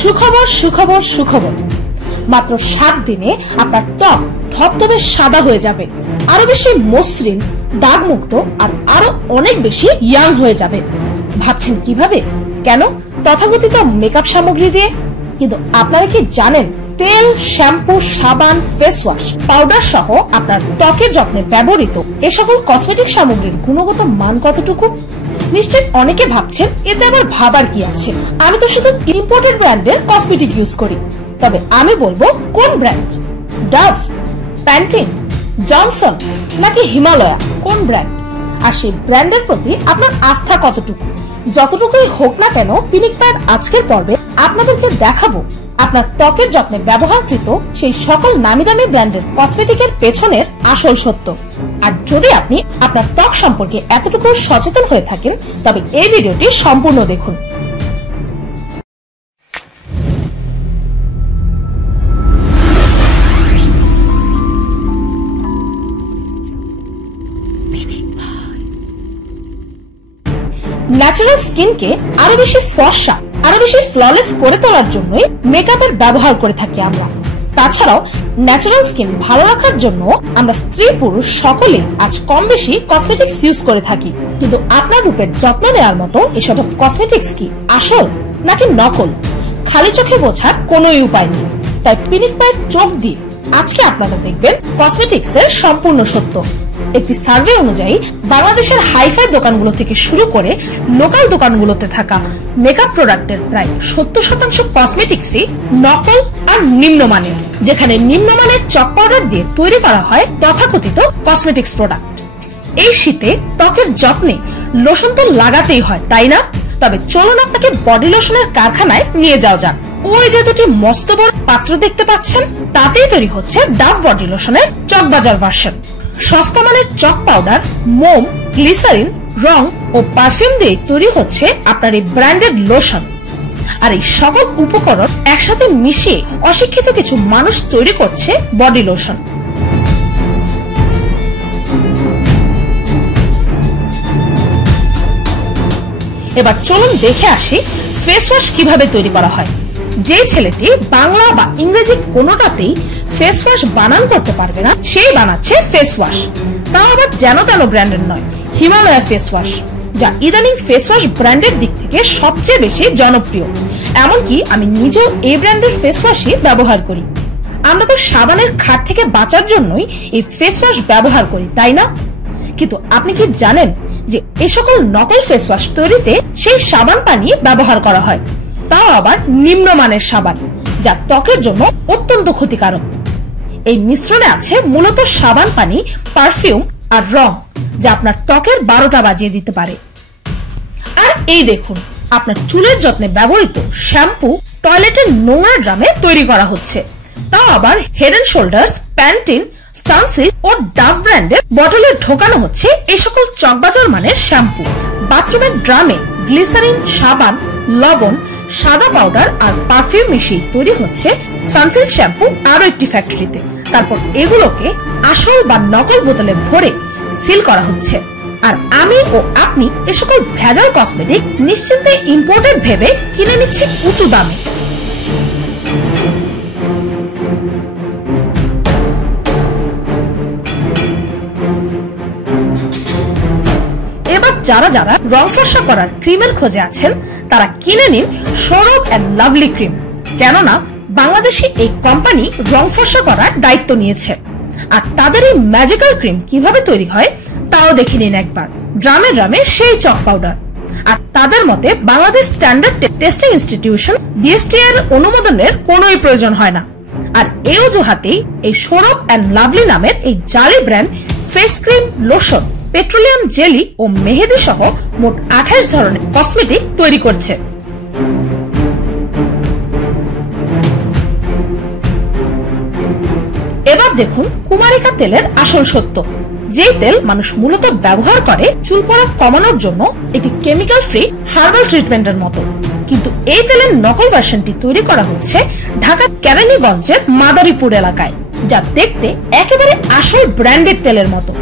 সুখবর সুখবর সুখবর, মাত্র 7 দিনে আপনার ত্বক ধবধবে সাদা হয়ে যাবে, আরো বেশি মসৃণ, দাগমুক্ত আর আরো অনেক বেশি ইয়াং হয়ে যাবে। ভাবছেন কিভাবে? কেন? তথাকথিত মেকআপ সামগ্রী দিয়ে। কিন্তু আপনারা কি জানেন তেল, শ্যাম্পু, সাবান, ফেস ওয়াশ, পাউডার সহ আপনার ত্বকের যত্নে ব্যবহৃত এ সকল কসমেটিক সামগ্রীর গুণগত মান কতটুকু? নিশ্চয় অনেকে ভাবছেন এতে আবার ভাবার কি আছে, আমি তো শুধু ইম্পোর্টেড ব্র্যান্ডের কসমেটিক ইউজ করি। তবে আমি বলবো কোন ব্র্যান্ড? ডাভ, প্যান্টিন, জনসন নাকি হিমালয়া? কোন ব্র্যান্ড? আর সেই ব্র্যান্ডের প্রতি আপনার আস্থা কতটুকু? যতটুকুই হোক না কেন, পিনিক পায়ের আজকের পর্বে আপনাদেরকে দেখাবো আপনার ত্বকের যত্নে ব্যবহারকৃত সেই সকল নামি দামি ব্র্যান্ডের কসমেটিকের পেছনের আসল সত্য। আর যদি আপনি আপনার ত্বক সম্পর্কে এতটুকু সচেতন হয়ে থাকেন, তবে এই ভিডিওটি সম্পূর্ণ দেখুন। ন্যাচারাল স্কিনকে আরো বেশি ফর্সা, আরো বেশি ফ্ললেস করে তোলার জন্যই মেকআপের ব্যবহার করে থাকি আমরা। তাছাড়াও ন্যাচারাল স্কিন ভালো রাখার জন্য আমরা স্ত্রী পুরুষ সকলে আজ কম বেশি কসমেটিক্স ইউজ করে থাকি। কিন্তু আপনার রূপের যত্ন নেওয়ার মতো এসব কসমেটিক্স কি আসল নাকি নকল, খালি চোখে বোঝার কোনো উপায় নেই। তাই পিনিক পায়ের চোখ দিয়ে আজকে আপনারা দেখবেন কসমেটিক্স এর সম্পূর্ণ সত্য। একটি সার্ভে অনুযায়ী বাংলাদেশের হাইফাই দোকানগুলো থেকে শুরু করে লোকাল দোকানগুলোতে থাকা মেকআপ প্রোডাক্টের প্রায় 70% কসমেটিক্সই নকল আর নিম্নমানের, যেখানে নিম্নমানের চক পাউডার দিয়ে তৈরি করা হয় তথাকথিত কসমেটিক্স প্রোডাক্ট। এই শীতে ত্বকের যত্নে লোশন তো লাগাতেই হয়, তাই না? তবে চলুন আপনাকে বডি লোশনের কারখানায় নিয়ে যাওয়া যাক। ওই যে দুটি মস্ত বড় পাত্র দেখতে পাচ্ছেন, তাতেই তৈরি হচ্ছে ডাভ বডি লোশনের চকবাজার ভার্সন। সস্তা মানের চক পাউডার, মোম, গ্লিসারিন, রং ও পারফিউম দিয়ে তৈরি হচ্ছে আপনার এই ব্র্যান্ডেড লোশন। আর এই সকল উপকরণ একসাথে মিশিয়ে অশিক্ষিত কিছু মানুষ তৈরি করছে বডি লোশন। এবার চলুন দেখে আসি ফেস ওয়াশ কিভাবে তৈরি করা হয়। যে ছেলেটি বাংলা বা ইংরেজি কোনোটাতেই ফেস ওয়াশ বানান করতে পারবে না, সেই বানাচ্ছে ফেস ওয়াশ, তাও আবার যেন তেন ব্র্যান্ডের নয়, হিমালয়া ফেস ওয়াশ, যা ইদানিং ফেস ওয়াশ ব্র্যান্ডের দিক থেকে সবচেয়ে বেশি জনপ্রিয়। এমনকি আমি নিজেও এই ব্র্যান্ডের ফেস ওয়াশই ব্যবহার করি। আমরা তো সাবানের খাট থেকে বাঁচার জন্যই এই ফেস ওয়াশ ব্যবহার করি, তাই না? কিন্তু আপনি কি জানেন যে এই সকল নকল ফেস ওয়াশ তৈরিতে সেই সাবান পানি ব্যবহার করা হয়, তাও আবার নিম্নমানের সাবান, যা ত্বকের জন্য অত্যন্ত ক্ষতিকারক। এই মিশ্রণে আছে মূলত সাবান পানি, পারফিউম আর রং, যা আপনার ত্বকের 12টা বাজিয়ে দিতে পারে। আর এই দেখুন, আপনার চুলের যত্নে ব্যবহৃত শ্যাম্পু টয়লেটের নোংরা ড্রামে তৈরি করা হচ্ছে, তাও আবার head and shoulders, Pantene, Sunsilk ও ডাভ ব্র্যান্ডের বটলে ঢোকানো হচ্ছে এই সকল চকবাজার মানের শ্যাম্পু। বাথরুমের ড্রামে গ্লিসারিন, সাবান, লবণ, সাদা পাউডার আর পারফিউম মিশিয়ে তৈরি হচ্ছে সানসিল্ক শ্যাম্পু আরো একটি ফ্যাক্টরিতে। তারপর এগুলোকে আসল বা নকল বোতলে ভরে সিল করা হচ্ছে। আর আমি ও আপনি এ সকল ভেজাল কসমেটিক নিশ্চিন্তে ইম্পোর্টেড ভেবে কিনে নিচ্ছি উঁচু দামে। এবার যারা যারা রং ফর্সা করার ক্রিমের খোঁজে আছেন, তারা কিনে নিন সৌরভ এন্ড লাভলি ক্রিম। কেননা বাংলাদেশে এই কোম্পানি রং ফর্সা করার দায়িত্ব নিয়েছে। আর তাদের এই ম্যাজিক্যাল ক্রিম কিভাবে তৈরি হয় তাও দেখে নিন একবার। ড্রামে ড্রামে সেই চক পাউডার। আর তাদের মতে Bangladesh standard testing institution BSTI এর অনুমোদনের কোনোই প্রয়োজন হয় না। আর এই অজুহাতেই এই সৌরভ এন্ড লাভলি নামের এই জালি brand face cream, lotion, petroleum jelly ও মেহেদি সহ মোট 28 ধরনের কসমেটিক তৈরি করছে। এবার দেখুন কুমারিকা তেলের আসল সত্য। যে তেল মানুষ মূলত ব্যবহার করে চুল পড়া কমানোর জন্য একটি কেমিক্যাল ফ্রি হার্বাল ট্রিটমেন্টের মতো, কিন্তু এই তেলের নকল ভার্সনটি তৈরি করা হচ্ছে ঢাকার কেরানীগঞ্জের মাদারীপুর এলাকায়, যা দেখতে একেবারে আসল ব্র্যান্ডেড তেলের মতো।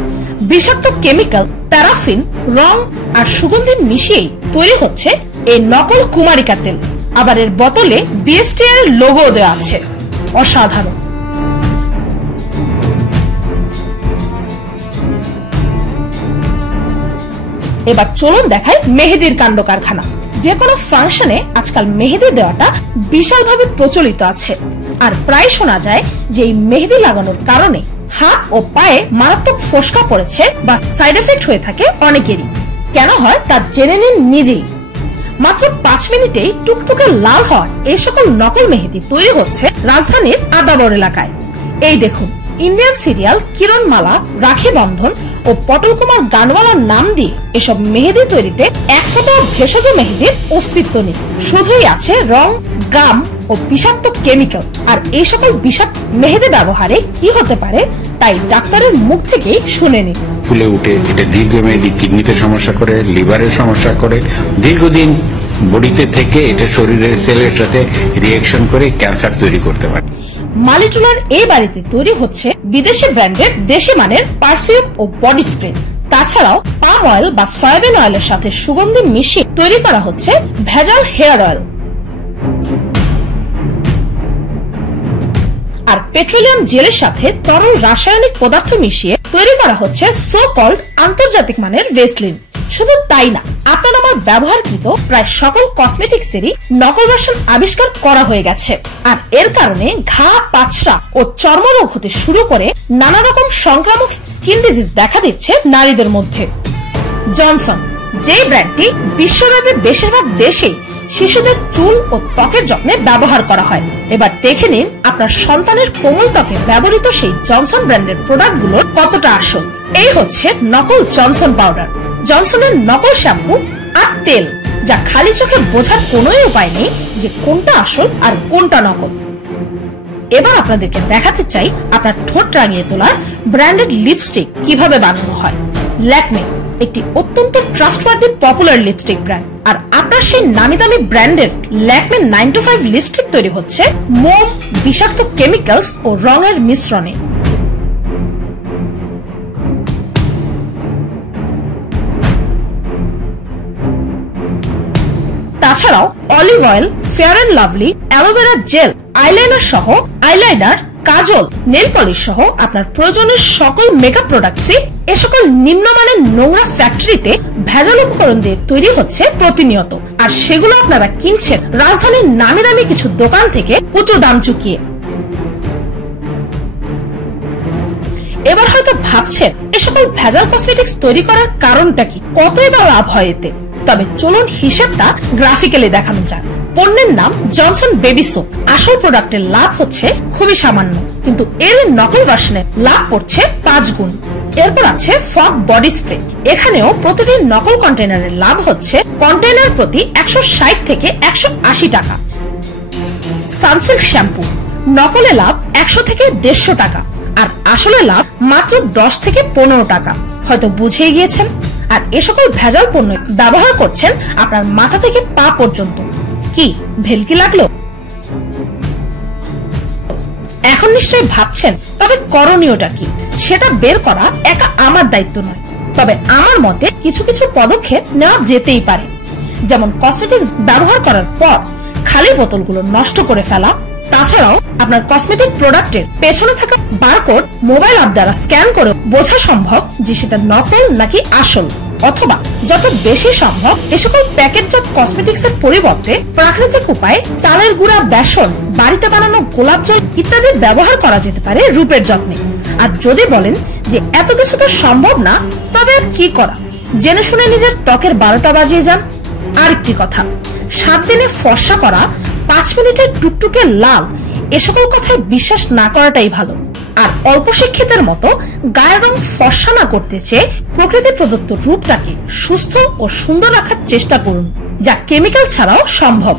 বিষাক্ত কেমিক্যাল, প্যারাফিন, রং আর সুগন্ধি মিশিয়েই তৈরি হচ্ছে এই নকল কুমারিকা তেল। আবার এর বোতলে বিএসটিআই এর লোগো দেওয়া আছে। অসাধারণ। এবার চলুন দেখাই মেহেদির কাণ্ড কারখানা। যে কোনো ফাংশনে আজকাল মেহেদি দেওয়াটা বিশালভাবে প্রচলিত আছে, আর প্রায় শোনা যায় যে এই মেহেদি লাগানোর কারণে হাত ও পায়ে মারাত্মক ফোসকা পড়েছে বা সাইড এফেক্ট হয়ে থাকে অনেকেরই। কেন হয় তা জেনে নিন নিজেই। মাত্র 5 মিনিটেই টুকটুকে লাল হওয়ার এই সকল নকল মেহেদি তৈরি হচ্ছে রাজধানীর আদাবর এলাকায়। এই দেখুন, ইন্ডিয়ান সিরিয়াল কিরণমালা, রাখি বন্ধন ও পটল কুমার গানওয়ালার নাম দিয়ে এসব মেহেদি তৈরিতে এক ফোঁটাও ভেষজ মেহেদির অস্তিত্ব নেই। শুধুই আছে রং, গাম ও বিষাক্ত কেমিক্যাল। আর এই সকল বিষাক্ত মেহেদি ব্যবহারে কি হতে পারে তাই ডাক্তারের মুখ থেকেই শুনে নিন। ফুলে উঠে এটা দীর্ঘমেয়াদী কিডনিতে সমস্যা করে, লিভারের সমস্যা করে, দীর্ঘদিন বডিতে থেকে এটা শরীরের সেলের সাথে রিঅ্যাকশন করে ক্যান্সার তৈরি করতে পারে। মালিটুলার এই বাড়িতে তৈরি হচ্ছে বিদেশি ব্র্যান্ডের দেশি মানের পারফিউম ও বডি স্প্রে। তাছাড়াও পাম অয়েল বা সয়াবিন অয়েলের সাথে সুগন্ধি মিশিয়ে তৈরি করা হচ্ছে ভেজাল হেয়ার অয়েল। আর পেট্রোলিয়াম জেলের সাথে তরল রাসায়নিক পদার্থ মিশিয়ে তৈরি করা হচ্ছে সো কল্ড আন্তর্জাতিক মানের ভেসলিন। শুধু তাই না, আপনার আমার ব্যবহারকৃত প্রায় সকল কসমেটিক্সেরই নকল ভার্সন আবিষ্কার করা হয়ে গেছে। আর এর কারণে ঘা, পাছরা ও চর্মরোগ হতে শুরু করে নানা রকম সংক্রামক স্কিন ডিজিজ দেখা দিচ্ছে নারীদের মধ্যে। জনসন, যে ব্র্যান্ডটি বিশ্বব্যাপী বেশিরভাগ দেশেই শিশুদের চুল ও ত্বকের যত্নে ব্যবহার করা হয়। এবার দেখে নিন আপনার সন্তানের কোমল ত্বকে ব্যবহৃত সেই জনসন ব্র্যান্ডের প্রোডাক্টগুলো কতটা আসল। এই হচ্ছে নকল জনসন পাউডার, জনসনের নকল শ্যাম্পু আর তেল, যা খালি চোখে বোঝার কোনো উপায় নেই যে কোনটা আসল আর কোনটা নকল। এবার আপনাদেরকে দেখাতে চাই আপনার ঠোঁট রাঙিয়ে তোলা ব্র্যান্ডেড লিপস্টিক কিভাবে বানানো হয়। ল্যাকমে একটি অত্যন্ত ট্রাস্টওয়ার্দি পপুলার লিপস্টিক ব্র্যান্ড, আর আপনার সেই নামি দামি ব্র্যান্ডের ল্যাকমে 925 লিপস্টিক তৈরি হচ্ছে মোম, বিষাক্ত কেমিক্যালস ও রঙের মিশ্রণে। তাছাড়াও olive oil, Fair and Lovely, aloe vera gel, eyeliner সহ আইলাইনার, কাজল, নেল পলিশ সহ আপনার প্রয়োজনের সকল মেকআপ প্রোডাক্টসই এ সকল নিম্নমানের নোংরা ফ্যাক্টরিতে ভেজাল উপকরণ দিয়ে তৈরি হচ্ছে প্রতিনিয়ত, আর সেগুলো আপনারা কিনছেন রাজধানীর নামি দামি কিছু দোকান থেকে উঁচু দাম চুকিয়ে। এবার হয়তো ভাবছেন এ সকল ভেজাল কসমেটিক্স তৈরি করার কারণটা কি, কতই বা লাভ হয় এতে। তবে চলুন হিসাবটা গ্রাফিক্যালি দেখানো যাক। পণ্যের নাম জনসন বেবি সোপ, আসল প্রোডাক্টের লাভ হচ্ছে খুবই সামান্য, কিন্তু এর নকল ভার্সনে লাভ পড়ছে 5 গুণ। এরপর আছে ফগ বডি স্প্রে, এখানেও প্রতিটি নকল কন্টেনারের লাভ হচ্ছে কন্টেনার প্রতি 160 থেকে 180 টাকা। সানসিল্ক শ্যাম্পু, নকলে লাভ 100 থেকে 150 টাকা, আর আসলে লাভ মাত্র 10 থেকে 15 টাকা। হয়তো বুঝেই গিয়েছেন। আর এ সকল ভেজাল পণ্য ব্যবহার করছেন আপনার মাথা থেকে পা পর্যন্ত। কি ভেলকি লাগলো? এখন নিশ্চয়ই ভাবছেন তবে করণীয়টা কি, সেটা বের করা একা আমার দায়িত্ব নয়। তবে আমার মতে কিছু কিছু পদক্ষেপ নেওয়া যেতেই পারে, যেমন কসমেটিক্স ব্যবহার করার পর খালি বোতলগুলো নষ্ট করে ফেলা। তাছাড়াও আপনার কসমেটিক প্রোডাক্টের পেছনে থাকা বারকোড মোবাইল অ্যাপ দ্বারা স্ক্যান করে বোঝা সম্ভব যে সেটা নকল নাকি আসল। অথবা যত বেশি সম্ভব এ সকল প্যাকেটজাত কসমেটিক্স এর পরিবর্তে প্রাকৃতিক উপায়ে চালের গুঁড়া, বেসন, বাড়িতে বানানো গোলাপ জল ইত্যাদি ব্যবহার করা যেতে পারে রূপের যত্নে। আর যদি বলেন যে এত কিছু তো সম্ভব না, তবে আর কি করা, জেনে শুনে নিজের ত্বকের 12টা বাজিয়ে যান। আরেকটি কথা, 7 দিনে ফর্সা করা, 5 মিনিটে টুকটুকে লাল, এ সকল কথায় বিশ্বাস না করাটাই ভালো। আর অল্প শিক্ষিতের মতো গায়ের রং ফর্সা না করতে চেয়ে প্রকৃতি প্রদত্ত রূপটাকে সুস্থ ও সুন্দর রাখার চেষ্টা করুন, যা কেমিক্যাল ছাড়াও সম্ভব।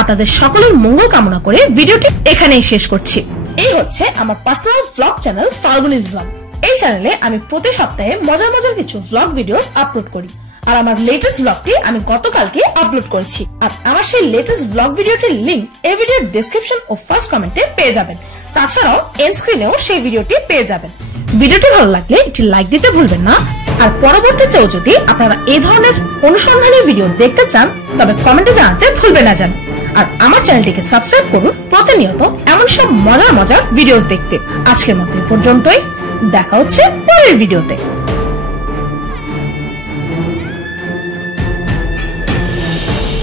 আপনাদের সকলের মঙ্গল কামনা করে ভিডিওটি এখানেই শেষ করছি। এই হচ্ছে আমার পার্সোনাল ভ্লগ চ্যানেল ফাল্গুনিস ভ্লগ। এই চ্যানেলে আমি প্রতি সপ্তাহে মজার মজার কিছু ভ্লগ ভিডিওস আপলোড করি। আর আমার লেটেস্ট ব্লগটি আমি গতকালকে আপলোড করেছি। আর আমার সেই লেটেস্ট ব্লগ ভিডিওটির লিংক এই ভিডিওর ডেসক্রিপশন ও ফার্স্ট কমেন্টে পেয়ে যাবেন। তাছাড়াও এন্ড স্ক্রিনেও সেই ভিডিওটি পেয়ে যাবেন। ভিডিওটি ভালো লাগলে একটি লাইক দিতে ভুলবেন না। আর পরবর্তীতেও যদি আপনারা এই ধরনের অনুসন্ধানী ভিডিও দেখতে চান তবে কমেন্টে জানাতে ভুলবেন না যেন। আর আমার চ্যানেলটিকে সাবস্ক্রাইব করুন প্রতিনিয়ত এমন সব মজার মজার ভিডিওস দেখতে। আজকের মতো এই পর্যন্তই, দেখা হচ্ছে পরের ভিডিওতে।